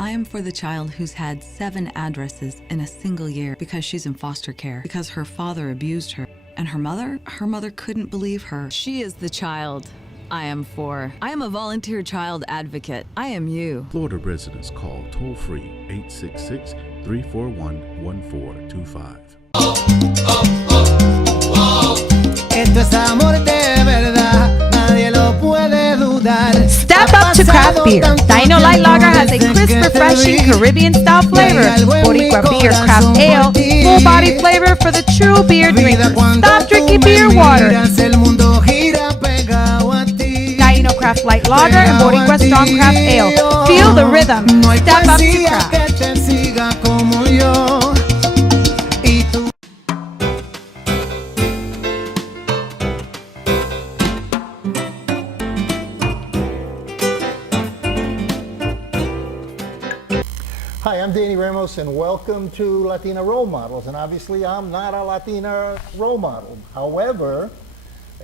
I am for the child who's had 7 addresses in a single year because she's in foster care, because her father abused her. And her mother couldn't believe her. She is the child I am for. I am a volunteer child advocate. I am you. Florida residents call toll-free 866-341-1425. Esto es amor de verdad, nadie lo puede dudar. Step up to craft beer. Dino Light Lager has a crisp, refreshing Caribbean-style flavor. Boricua Beer Craft Ale, full-body flavor for the true beer drinker. Stop drinking beer water. Dino Craft Light Lager and Boricua Strong Craft Ale. Feel the rhythm. Step up to craft. Hi, I'm Danny Ramos, and welcome to Latina Role Models. And obviously, I'm not a Latina role model. However,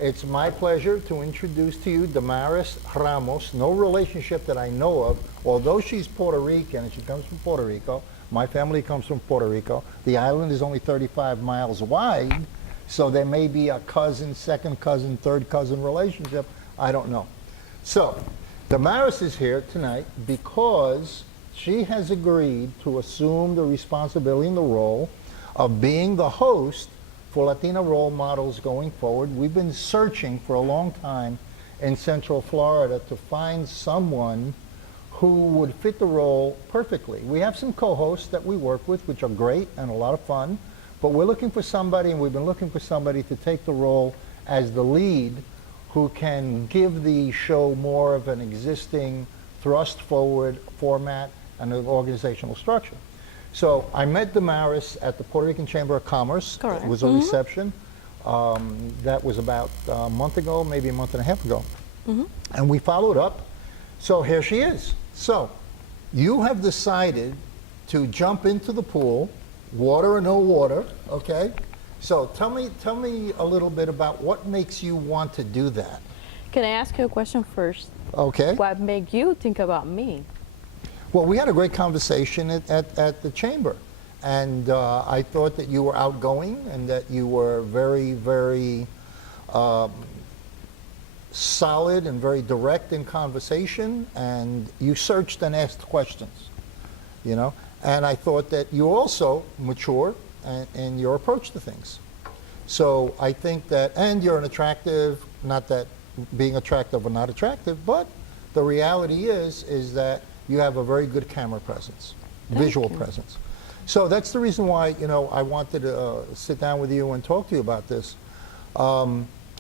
it's my pleasure to introduce to you Damaris Ramos. No relationship that I know of, although she's Puerto Rican and she comes from Puerto Rico. My family comes from Puerto Rico. The island is only 35 miles wide, so there may be a cousin, second cousin, third cousin relationship. I don't know. So, Damaris is here tonight because she has agreed to assume the responsibility and the role of being the host for Latina Role Models going forward. We've been searching for a long time in Central Florida to find someone who would fit the role perfectly. We have some co-hosts that we work with, which are great and a lot of fun, but we're looking for somebody, and we've been looking for somebody to take the role as the lead who can give the show more of an existing thrust forward format and an organizational structure. So I met Damaris at the Puerto Rican Chamber of Commerce. Correct. It was a reception. That was about a month ago, maybe a month and a half ago. And we followed up. So here she is. So you have decided to jump into the pool, water or no water, okay? So tell me a little bit about what makes you want to do that. Can I ask you a question first? Okay. What made you think about me? Well, we had a great conversation at the chamber, and I thought that you were outgoing and that you were very, very solid and very direct in conversation, and you searched and asked questions, you know? And I thought that you also mature in your approach to things. So I think that, and you're an attractive, not that being attractive or not attractive, but the reality is that you have a very good camera presence, visual presence. So that's the reason why, you know, I wanted to sit down with you and talk to you about this.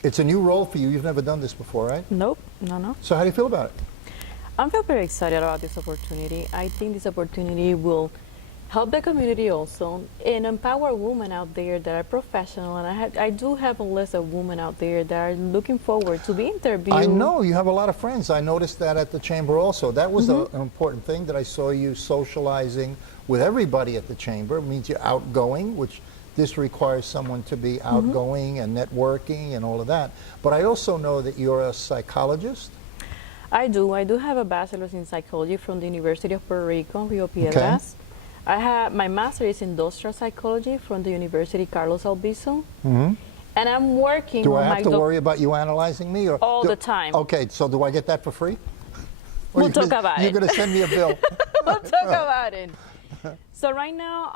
It's a new role for you. You've never done this before, right? Nope, no. So how do you feel about it? I feel very excited about this opportunity. I think this opportunity will help the community also and empower women out there that are professional. And I do have a list of women out there that are looking forward to be interviewed. I know you have a lot of friends. I noticed that at the chamber also. That was an important thing, that I saw you socializing with everybody at the chamber. It means you're outgoing, which this requires someone to be outgoing and networking and all of that. But I also know that you're a psychologist. I do have a bachelor's in psychology from the University of Puerto Rico, Rio Piedras. I have my master's in industrial psychology from the University Carlos Albizu. And I'm working Do on I my have to worry about you analyzing me? Or all the time. Okay, so do I get that for free? Or We'll talk about it. You're going to send me a bill. We'll talk about it. So right now,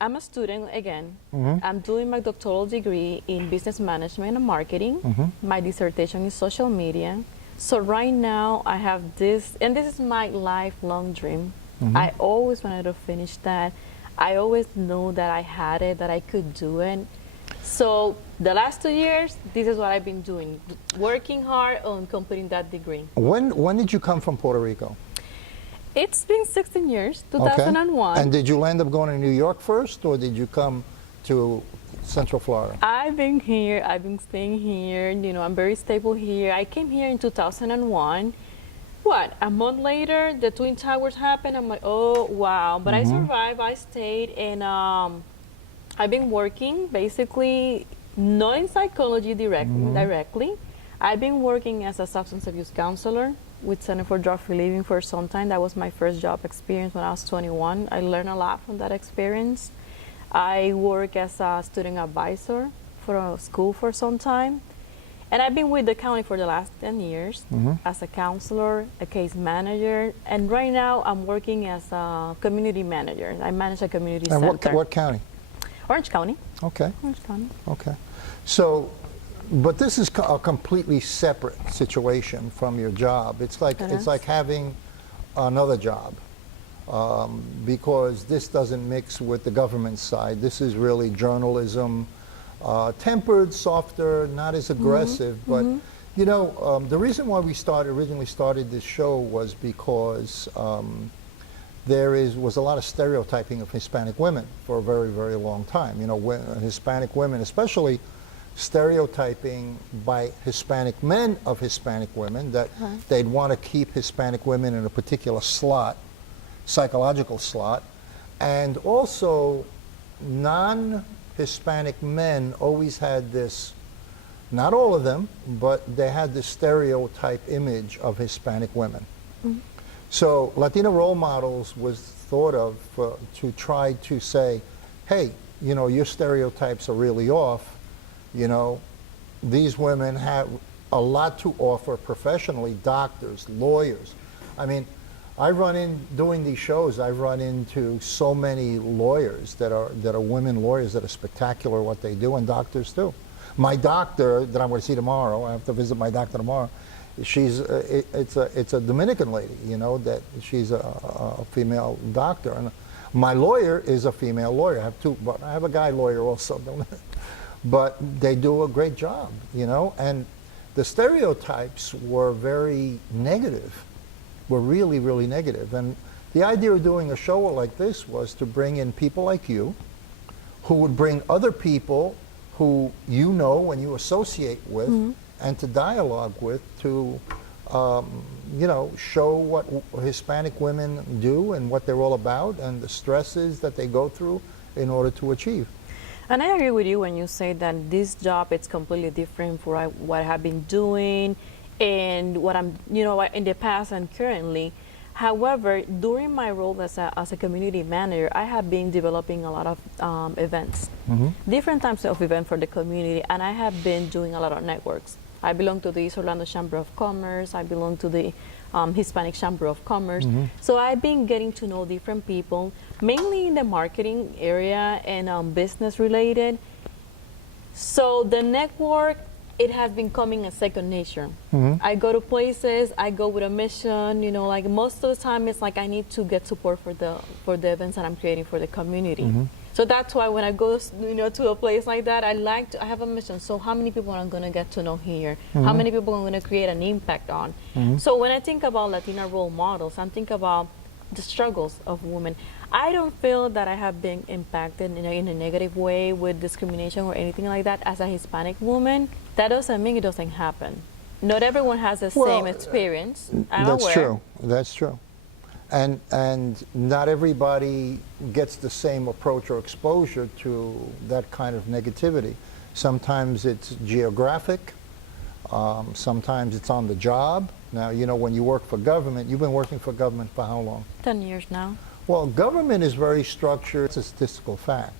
I'm a student again. I'm doing my doctoral degree in business management and marketing. My dissertation is social media. So right now, I have this, and this is my lifelong dream. I always wanted to finish that. I always knew that I had it, that I could do it. So the last 2 years, this is what I've been doing, working hard on completing that degree. When did you come from Puerto Rico? It's been 16 years, 2001. Okay. And did you end up going to New York first, or did you come to Central Florida? I've been here, I've been staying here, you know, I'm very stable here. I came here in 2001. What, a month later, the Twin Towers happened. I'm like, oh, wow. But I survived, I stayed, and I've been working basically not in psychology directly. I've been working as a substance abuse counselor with Center for Drug Relieving for some time. That was my first job experience when I was 21. I learned a lot from that experience. I work as a student advisor for a school for some time. And I've been with the county for the last 10 years as a counselor, a case manager, and right now I'm working as a community manager. I manage a community And center. what county? Orange County. Okay. Orange County. Okay. So, but this is a completely separate situation from your job. It's like It it's is. like having another job, because this doesn't mix with the government side. This is really journalism, tempered, softer, not as aggressive. But you know, the reason why we originally started this show was because there was a lot of stereotyping of Hispanic women for a very, very long time. You know, Hispanic women, especially stereotyping by Hispanic men of Hispanic women, that they'd want to keep Hispanic women in a particular slot, psychological slot, and also non-Hispanic men always had this, not all of them, but they had this stereotype image of Hispanic women. So Latina role models was thought of to try to say, hey, you know, your stereotypes are really off. You know, these women have a lot to offer professionally, doctors, lawyers. I mean, doing these shows, I've run into so many lawyers that are women lawyers that are spectacular what they do, and doctors too. My doctor that I'm going to see tomorrow, I have to visit my doctor tomorrow, it's a Dominican lady, you know, that she's a female doctor. And my lawyer is a female lawyer. I have two, but I have a guy lawyer also. But they do a great job, you know, and the stereotypes were very negative, were really, really negative. And the idea of doing a show like this was to bring in people like you, who would bring other people who you know and you associate with, and to dialogue with, to you know, show what Hispanic women do and what they're all about and the stresses that they go through in order to achieve. And I agree with you when you say that this job is completely different for what I have been doing and what I'm, you know, in the past and currently. However, during my role as a community manager, I have been developing a lot of events, different types of events for the community, and I have been doing a lot of networks. I belong to the East Orlando Chamber of Commerce. I belong to the Hispanic Chamber of Commerce. So I've been getting to know different people, mainly in the marketing area and business related. So the network, it has been coming a second nature. I go to places, I go with a mission, you know, like most of the time it's like I need to get support for the events that I'm creating for the community. So that's why when I go, you know, to a place like that, I have a mission. So how many people I'm going to get to know here? How many people I'm going to create an impact on? So when I think about Latina role models, I'm thinking about the struggles of women. I don't feel that I have been impacted in a negative way with discrimination or anything like that as a Hispanic woman. That doesn't mean it doesn't happen. Not everyone has the same experience. That's true. That's true. And not everybody gets the same approach or exposure to that kind of negativity. Sometimes it's geographic. Sometimes it's on the job. Now, you know, when you work for government, you've been working for government for how long? 10 years now. Well, government is very structured. It's a statistical fact.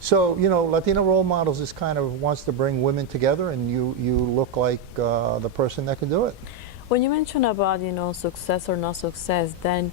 So, you know, Latina Role Models is kind of wants to bring women together, and you look like the person that can do it. When you mention about, you know, success or not success, then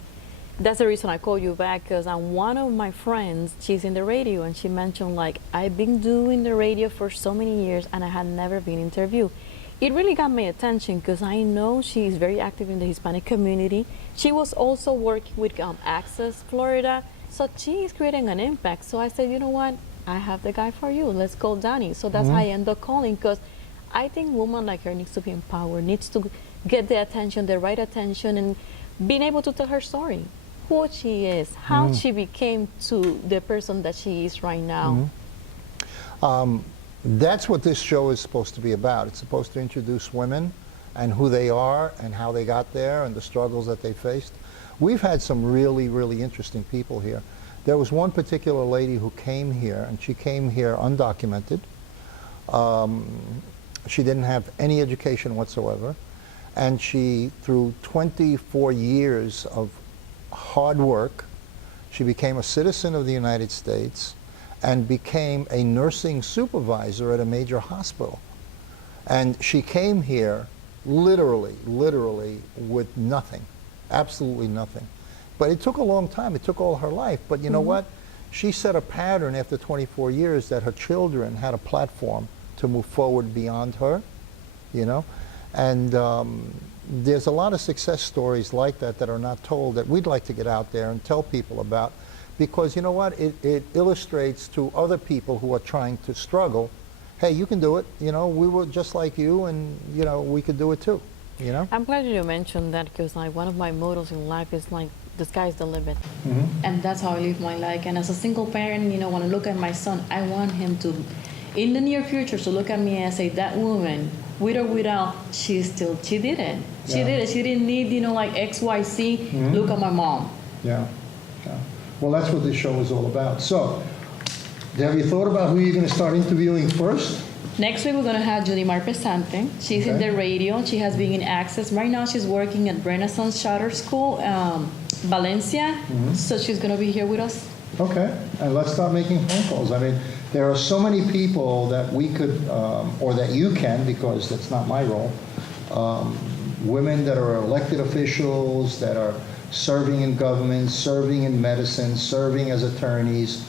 that's the reason I call you back, because one of my friends, she's in the radio, and she mentioned, like, I've been doing the radio for so many years and I had never been interviewed. It really got my attention because I know she's very active in the Hispanic community. She was also working with Access Florida, so she is creating an impact. So I said, you know what, I have the guy for you. Let's call Danny. So that's how I end up calling, because I think women like her needs to be empowered, needs to get the attention, the right attention, and being able to tell her story, who she is, how she became to the person that she is right now. That's what this show is supposed to be about. It's supposed to introduce women and who they are and how they got there and the struggles that they faced. We've had some really, really interesting people here. There was one particular lady who came here, and she came here undocumented. She didn't have any education whatsoever. And she, through 24 years of hard work, she became a citizen of the United States and became a nursing supervisor at a major hospital. And she came here literally with nothing, absolutely nothing. But it took a long time, it took all her life. But you know what? She set a pattern after 24 years that her children had a platform to move forward beyond her, you know? And there's a lot of success stories like that that are not told that we'd like to get out there and tell people about, because you know what? It illustrates to other people who are trying to struggle, hey, you can do it, you know, we were just like you, and you know, we could do it too, you know? I'm glad you mentioned that, because like one of my mottos in life is like, the sky's the limit. And that's how I live my life. And as a single parent, you know, when I look at my son, I want him to, in the near future, to look at me and say, that woman, with or without, she did it. She did it. She didn't need, you know, like X, Y, Z. Look at my mom. Yeah. Well, that's what this show is all about. So, have you thought about who you're going to start interviewing first? Next week, we're going to have Judy Marpesante. She's in the radio. She has been in Access. Right now, she's working at Renaissance Charter School, Valencia. So she's going to be here with us. Okay. And let's start making phone calls. I mean, there are so many people that we could, or that you can, because that's not my role, women that are elected officials, that are serving in government, serving in medicine, serving as attorneys,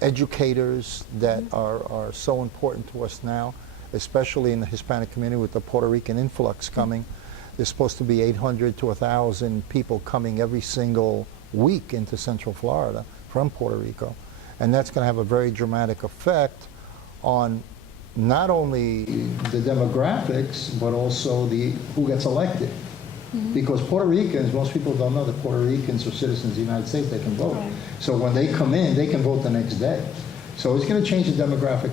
educators that are so important to us now, especially in the Hispanic community with the Puerto Rican influx coming. There's supposed to be 800 to 1,000 people coming every single week into Central Florida from Puerto Rico. And that's going to have a very dramatic effect on not only the demographics, but also who gets elected. Because Puerto Ricans, most people don't know that Puerto Ricans are citizens of the United States, they can vote. Right. So when they come in, they can vote the next day. So it's going to change the demographic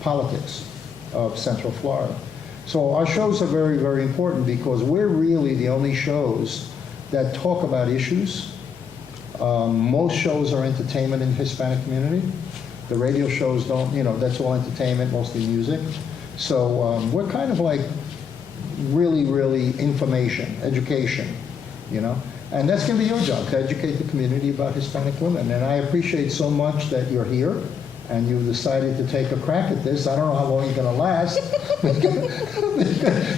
politics of Central Florida. So our shows are very, very important because we're really the only shows that talk about issues. Most shows are entertainment in the Hispanic community. The radio shows don't, you know, that's all entertainment, mostly music. So we're kind of like really information, education, you know? And that's going to be your job, to educate the community about Hispanic women. And I appreciate so much that you're here and you've decided to take a crack at this. I don't know how long you're going to last.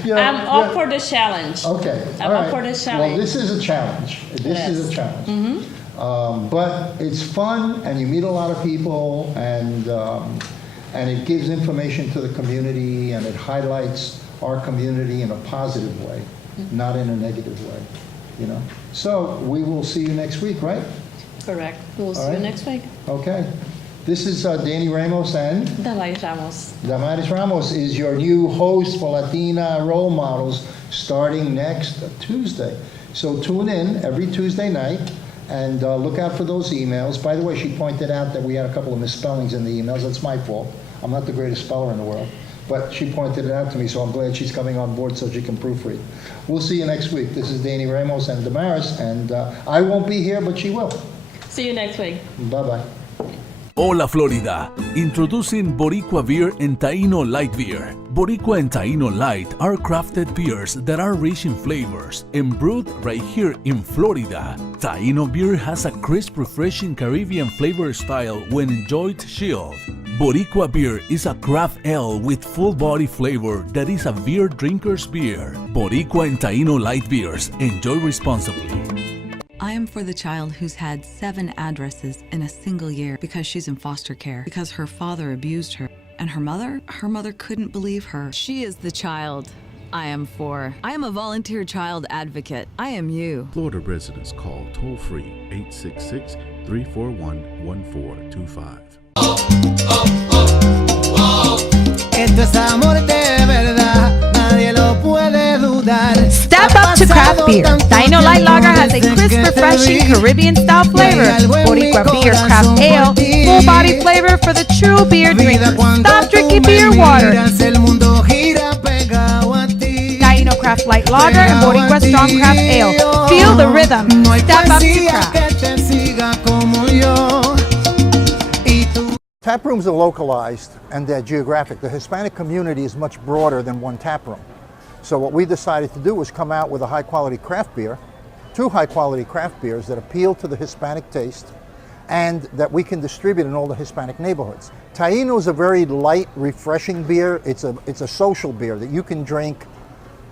You know, I'm up for the challenge. Okay. I'm up for the challenge. Well, this is a challenge. This is a challenge. But it's fun, and you meet a lot of people, and it gives information to the community, and it highlights our community in a positive way, not in a negative way, you know. So we will see you next week, right? Correct. We'll see you next week. Okay. This is Danny Ramos and Damaris Ramos. Damaris Ramos is your new host for Latina Role Models starting next Tuesday. So tune in every Tuesday night and look out for those emails. By the way, she pointed out that we had a couple of misspellings in the emails. That's my fault. I'm not the greatest speller in the world. But she pointed it out to me, so I'm glad she's coming on board so she can proofread. We'll see you next week. This is Danny Ramos and Damaris, and I won't be here, but she will. See you next week. Bye-bye. Hola Florida, introducing Boricua Beer and Taino Light Beer. Boricua and Taino Light are crafted beers that are rich in flavors and brewed right here in Florida. Taino beer has a crisp, refreshing Caribbean flavor style when enjoyed chilled. Boricua beer is a craft ale with full body flavor that is a beer drinker's beer. Boricua and Taino Light Beers. Enjoy responsibly. I am for the child who's had 7 addresses in a single year because she's in foster care, because her father abused her. And her mother couldn't believe her. She is the child I am for. I am a volunteer child advocate. I am you. Florida residents call toll-free 866-341-1425. Esto es amor de verdad, nadie lo puede dudar. Step up to craft beer. Taino Light Lager has a crisp, refreshing Caribbean-style flavor. Boricua Beer Craft Ale, full-body flavor for the true beer drinker. Stop drinking beer water. Taino Craft Light Lager and Boricua Strong Craft Ale. Feel the rhythm. Step up to craft. Tap rooms are localized and they're geographic. The Hispanic community is much broader than one tap room. So what we decided to do was come out with a high-quality craft beer, 2 high-quality craft beers that appeal to the Hispanic taste and that we can distribute in all the Hispanic neighborhoods. Taino is a very light, refreshing beer. It's a social beer that you can drink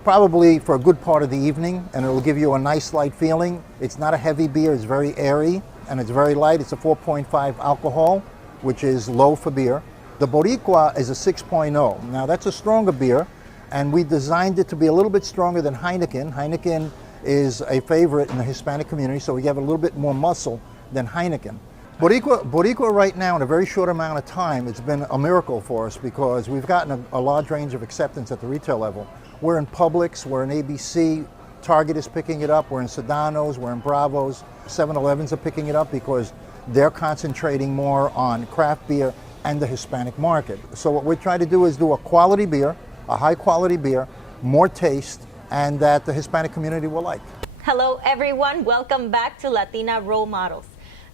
probably for a good part of the evening, and it'll give you a nice light feeling. It's not a heavy beer, it's very airy, and it's very light. It's a 4.5 alcohol, which is low for beer. The Boricua is a 6.0. Now that's a stronger beer, and we designed it to be a little bit stronger than Heineken. Heineken is a favorite in the Hispanic community, so we have a little bit more muscle than Heineken. Boricua right now, in a very short amount of time, it's been a miracle for us because we've gotten a large range of acceptance at the retail level. We're in Publix, we're in ABC, Target is picking it up, we're in Sedano's, we're in Bravo's, 7-Elevens are picking it up because they're concentrating more on craft beer and the Hispanic market. So what we're trying to do is do a quality beer, a high quality beer, more taste, and that the Hispanic community will like. Hello everyone, welcome back to Latina Role Models.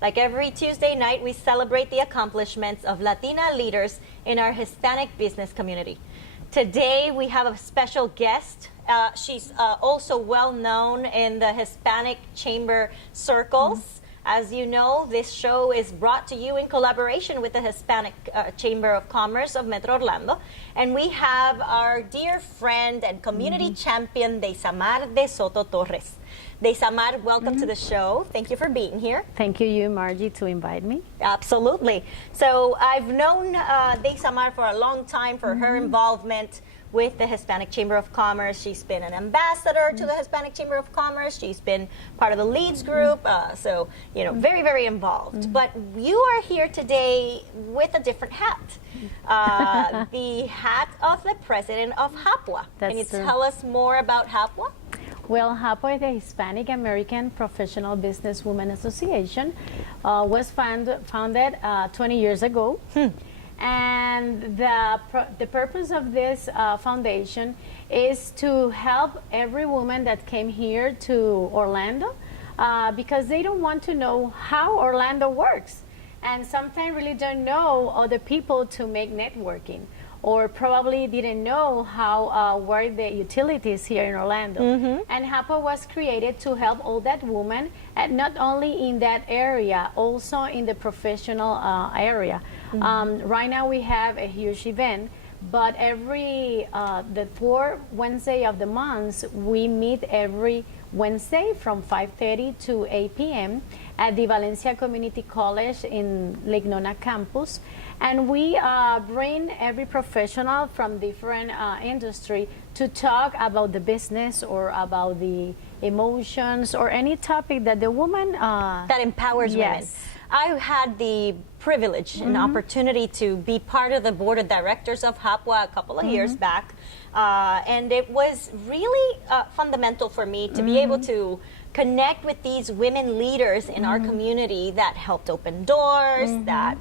Like every Tuesday night, we celebrate the accomplishments of Latina leaders in our Hispanic business community. Today we have a special guest. She's also well known in the Hispanic chamber circles. As you know, this show is brought to you in collaboration with the Hispanic Chamber of Commerce of Metro Orlando. And we have our dear friend and community champion, Deisamar de Soto Torres. Deisamar, welcome to the show. Thank you for being here. Thank you, Margie, to invite me. Absolutely. So I've known Deisamar for a long time for her involvement with the Hispanic Chamber of Commerce. She's been an ambassador to the Hispanic Chamber of Commerce. She's been part of the Leads group. So, you know, very, very involved. But you are here today with a different hat. The hat of the president of HAPWA. Can you tell us more about HAPWA? Well, HAPWA is the Hispanic American Professional Business Women Association. Was founded 20 years ago. And the purpose of this foundation is to help every woman that came here to Orlando because they don't want to know how Orlando works. And sometimes really don't know other people to make networking, or probably didn't know how work the utilities here in Orlando. And HAPA was created to help all that women, and not only in that area, also in the professional area. Right now we have a huge event, but every the 4th Wednesday of the month, we meet every Wednesday from 5:30 to 8 p.m. at the Valencia Community College in Lake Nona campus. And we bring every professional from different industry to talk about the business or about the emotions or any topic that the woman that empowers women. I had the privilege and opportunity to be part of the board of directors of HAPWA a couple of years back, and it was really fundamental for me to be able to connect with these women leaders in our community that helped open doors, that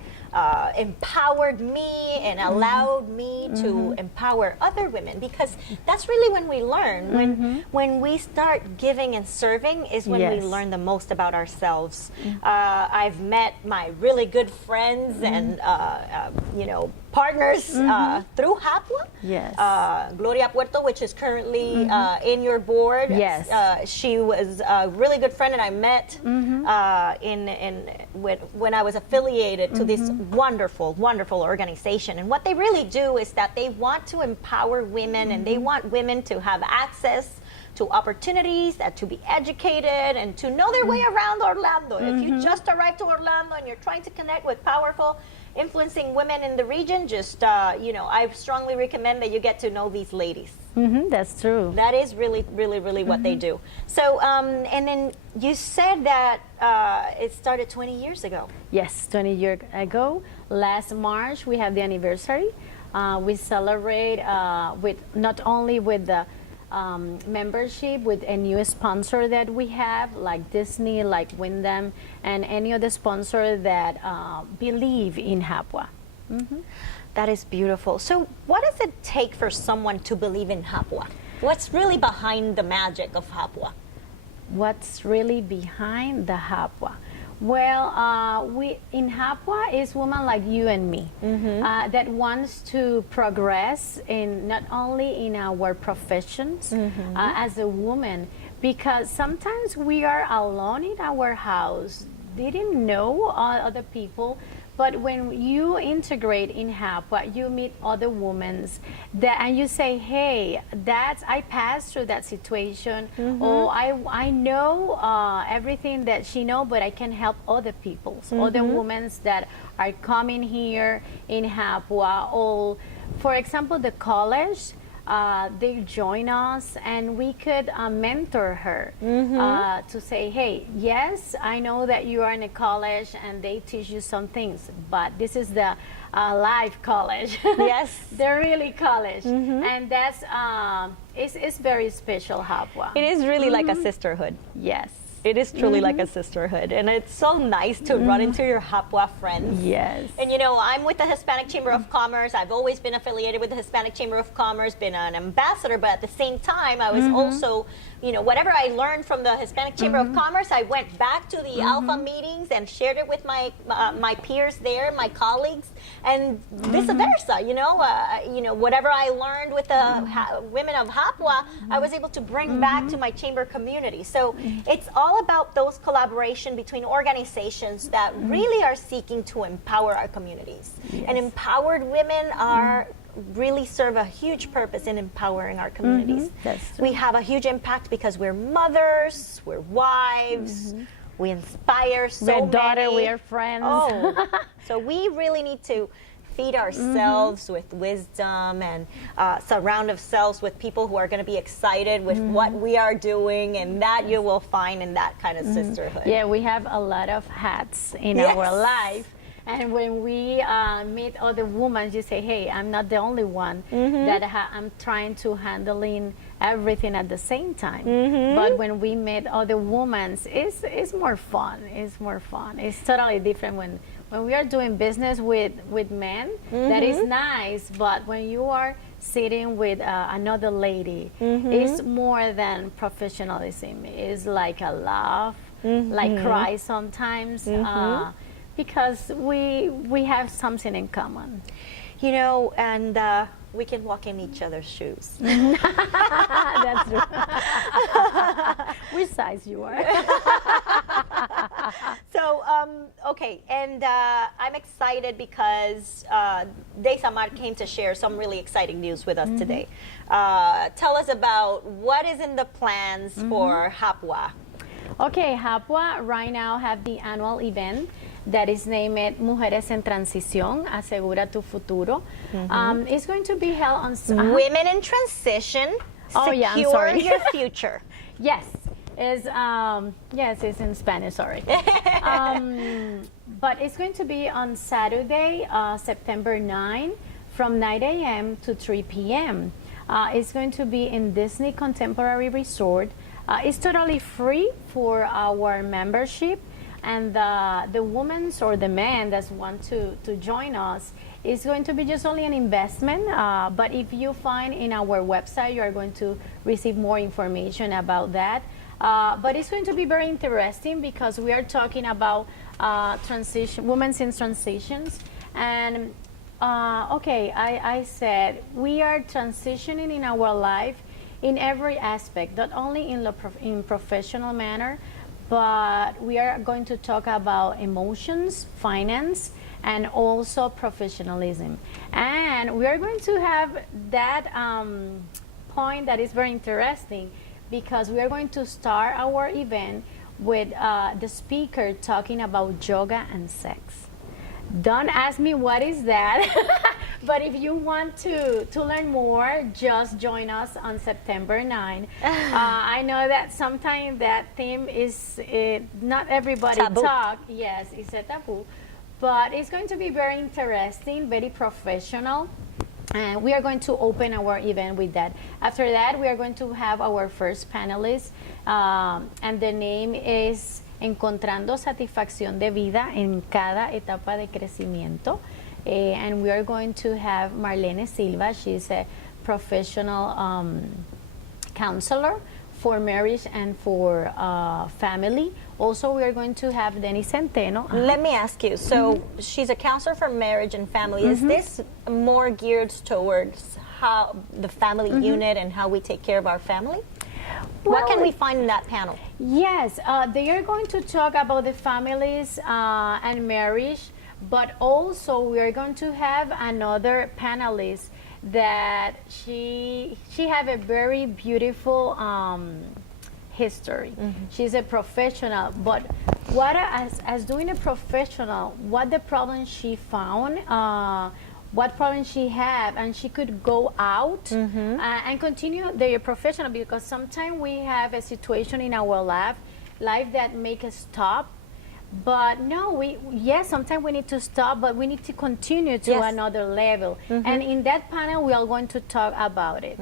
empowered me and allowed me to empower other women, because that's really when we learn. When we start giving and serving is when we learn the most about ourselves. I've met my really good friends and you know, partners through HAPWA. Gloria Puerto, which is currently in your board. She was a really good friend, and I met when I was affiliated to this wonderful, wonderful organization. And what they really do is that they want to empower women, and they want women to have access to opportunities, to be educated, and to know their way around Orlando. If you just arrived to Orlando and you're trying to connect with powerful, influencing women in the region, just, you know, I strongly recommend that you get to know these ladies. That's true. That is really, really, really what they do. So, and then you said that it started 20 years ago. Yes, 20 years ago. Last March, we have the anniversary. We celebrate with not only with the membership, with a new sponsor that we have, like Disney, like Wyndham, and any other sponsor that believe in HAPWA. That is beautiful. So what does it take for someone to believe in HAPWA? What's really behind the magic of HAPWA? What's really behind the HAPWA? Well, we in Hapwa is women like you and me that wants to progress in not only in our professions as a woman, because sometimes we are alone in our house, didn't know other people. But when you integrate in Hapwa, you meet other women that, and you say, "Hey, I passed through that situation, or I know everything that she know, but I can help other people, other women that are coming here in Hapwa." Or, for example, the college. They join us and we could mentor her to say, hey, yes, I know that you are in a college and they teach you some things, but this is the live college. Yes. They're really college. And that's, it's very special, Hapwa. It is really like a sisterhood. Yes. It is truly like a sisterhood, and it's so nice to run into your Hapwa friends. Yes. And you know, I'm with the Hispanic Chamber of Commerce. I've always been affiliated with the Hispanic Chamber of Commerce, been an ambassador, but at the same time, I was also, you know, whatever I learned from the Hispanic Chamber of Commerce, I went back to the Alpha meetings and shared it with my my peers there, my colleagues, and vice versa. You know, whatever I learned with the women of Hapwa, I was able to bring back to my chamber community. So it's all about those collaboration between organizations that really are seeking to empower our communities. And empowered women are really serve a huge purpose in empowering our communities. We have a huge impact because we're mothers, we're wives, we inspire so many. We're daughter, we are friends. Oh, so we really need to feed ourselves with wisdom and surround ourselves with people who are going to be excited with what we are doing, and that you will find in that kind of sisterhood. Yeah, we have a lot of hats in our life. And when we meet other women, you say, hey, I'm not the only one that I'm trying to handling everything at the same time. But when we meet other women, it's more fun. It's more fun. It's totally different when we are doing business with men. That is nice, but when you are sitting with another lady, it's more than professionalism. It's like a laugh, like cry sometimes. Because we have something in common. You know, and we can walk in each other's shoes. That's true. Which size you are? So, okay, and I'm excited because Damaris came to share some really exciting news with us today. Tell us about what is in the plans for Hapwa. Okay, Hapwa right now have the annual event that is named Mujeres en Transición, Asegura tu Futuro. It's going to be held on... Women in Transition, Secure Your Future. Yes, it's in Spanish, sorry. But it's going to be on Saturday, September 9, from 9 a.m. to 3 p.m. It's going to be in Disney Contemporary Resort. It's totally free for our membership. And the women or the men that want to join us, is going to be just only an investment. But if you find in our website, you are going to receive more information about that. But it's going to be very interesting because we are talking about women in transitions. And I said we are transitioning in our life in every aspect, not only in professional manner, but we are going to talk about emotions, finance, and also professionalism. And we are going to have that point that is very interesting because we are going to start our event with the speaker talking about yoga and sex. Don't ask me what is that, but if you want to learn more, just join us on September 9. I know that sometimes that theme is not everybody talk. Yes, it's a taboo, but it's going to be very interesting, very professional. And we are going to open our event with that. After that, we are going to have our first panelist, and the name is Encontrando Satisfacción de Vida en Cada Etapa de Crecimiento. And we are going to have Marlene Silva. She's a professional counselor for marriage and for family. Also, we are going to have Denny Centeno. Let me ask you, so she's a counselor for marriage and family. Is this more geared towards how the family unit and how we take care of our family? What can we find in that panel? Yes, they are going to talk about the families and marriage, but also we are going to have another panelist that she have a very beautiful history. She's a professional, but what as doing a professional, what the problem she found, what problem she had, and she could go out and continue their professional, because sometimes we have a situation in our life that make us stop. But no, sometimes we need to stop, but we need to continue to another level. And in that panel, we are going to talk about it.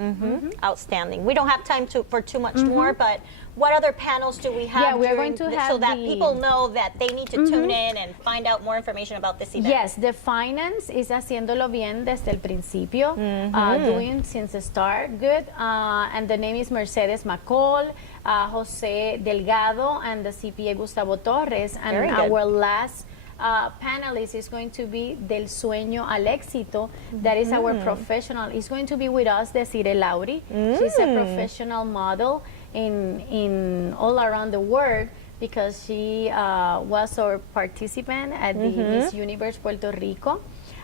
Outstanding. We don't have time for too much more, but what other panels do we have? Yeah, we are going to have so that people know that they need to tune in and find out more information about this event. Yes, the finance is haciéndolo bien desde el principio, doing since the start good. And the name is Mercedes McCall, Jose Delgado, and the CPA Gustavo Torres. And our last panelist is going to be Del Sueño al Éxito. That is our professional. Is going to be with us, Desiree Lauri. She's a professional model in all around the world, because she was our participant at the Miss Universe Puerto Rico.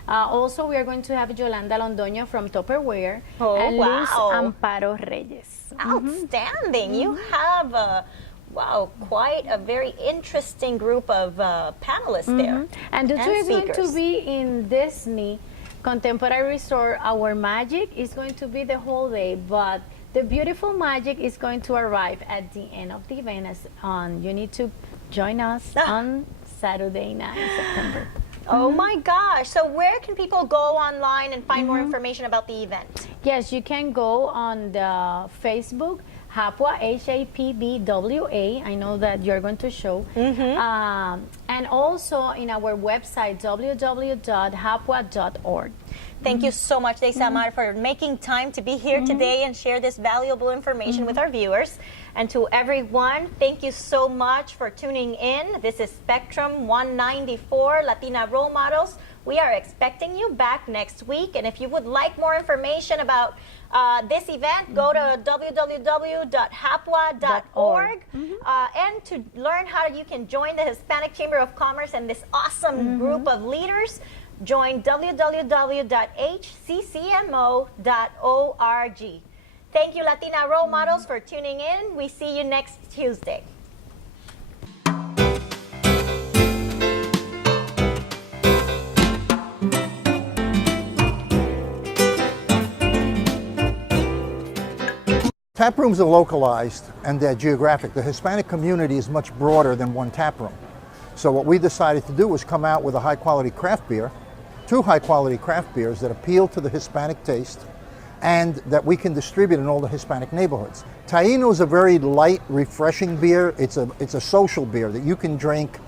Also, we are going to have Yolanda Londoño from Tupperware and Luz Amparo Reyes. Outstanding. You have quite a very interesting group of panelists there. And the two is going to be in Disney Contemporary Resort. Our magic is going to be the whole day, but the beautiful magic is going to arrive at the end of the event. You need to join us on Saturday night, September. Oh my gosh. So where can people go online and find more information about the event? Yes, you can go on the Facebook, HAPWA, HAPBWA. I know that you're going to show. And also in our website, www.hapwa.org. Thank you so much, Damaris, for making time to be here today and share this valuable information with our viewers. And to everyone, thank you so much for tuning in. This is Spectrum 194 Latina Role Models. We are expecting you back next week. And if you would like more information about this event, go to www.hapwa.org. And to learn how you can join the Hispanic Chamber of Commerce and this awesome group of leaders, join www.hccmo.org. Thank you, Latina Role Models, for tuning in. We see you next Tuesday. Tap rooms are localized and they're geographic. The Hispanic community is much broader than one tap room. So what we decided to do was come out with a high-quality craft beer, 2 high-quality craft beers that appeal to the Hispanic taste and that we can distribute in all the Hispanic neighborhoods. Taino is a very light, refreshing beer. It's a social beer that you can drink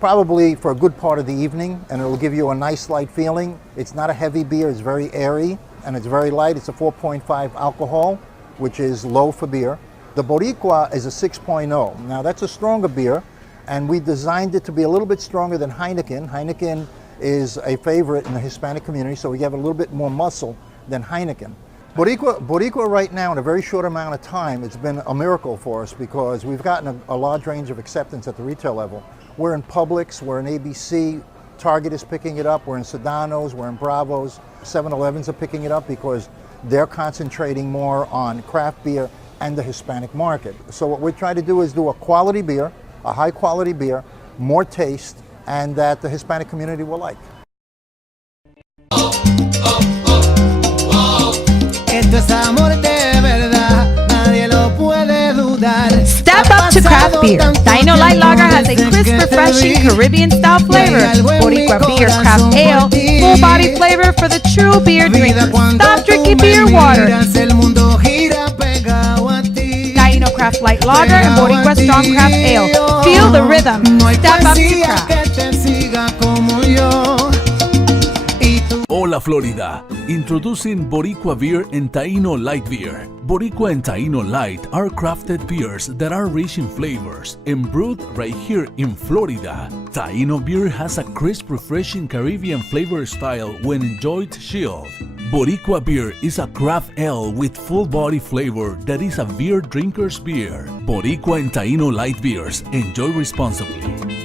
probably for a good part of the evening, and it'll give you a nice light feeling. It's not a heavy beer, it's very airy, and it's very light. It's a 4.5 alcohol, which is low for beer. The Boricua is a 6.0. Now that's a stronger beer, and we designed it to be a little bit stronger than Heineken. Heineken is a favorite in the Hispanic community, so we have a little bit more muscle than Heineken. Boricua right now, in a very short amount of time, it's been a miracle for us because we've gotten a large range of acceptance at the retail level. We're in Publix, we're in ABC, Target is picking it up, we're in Sedano's, we're in Bravo's, 7-Elevens are picking it up because they're concentrating more on craft beer and the Hispanic market. So what we're trying to do is do a quality beer, a high quality beer, more taste, and that the Hispanic community will like. Esto es amor de verdad, nadie lo puede dudar. Step up to craft beer. Taino Light Lager has a crisp, refreshing Caribbean-style flavor. Boricua Beer Craft Ale, full-body flavor for the true beer drinker. Stop drinking beer water. Taino Craft Light Lager and Boricua Strong Craft Ale. Feel the rhythm. Step up to craft. Hola Hola, Florida. Introducing Boricua Beer and Taino Light Beer. Boricua and Taino Light are crafted beers that are rich in flavors and brewed right here in Florida. Taino beer has a crisp, refreshing Caribbean flavor style when enjoyed chilled. Boricua beer is a craft ale with full body flavor that is a beer drinker's beer. Boricua and Taino Light Beers. Enjoy responsibly.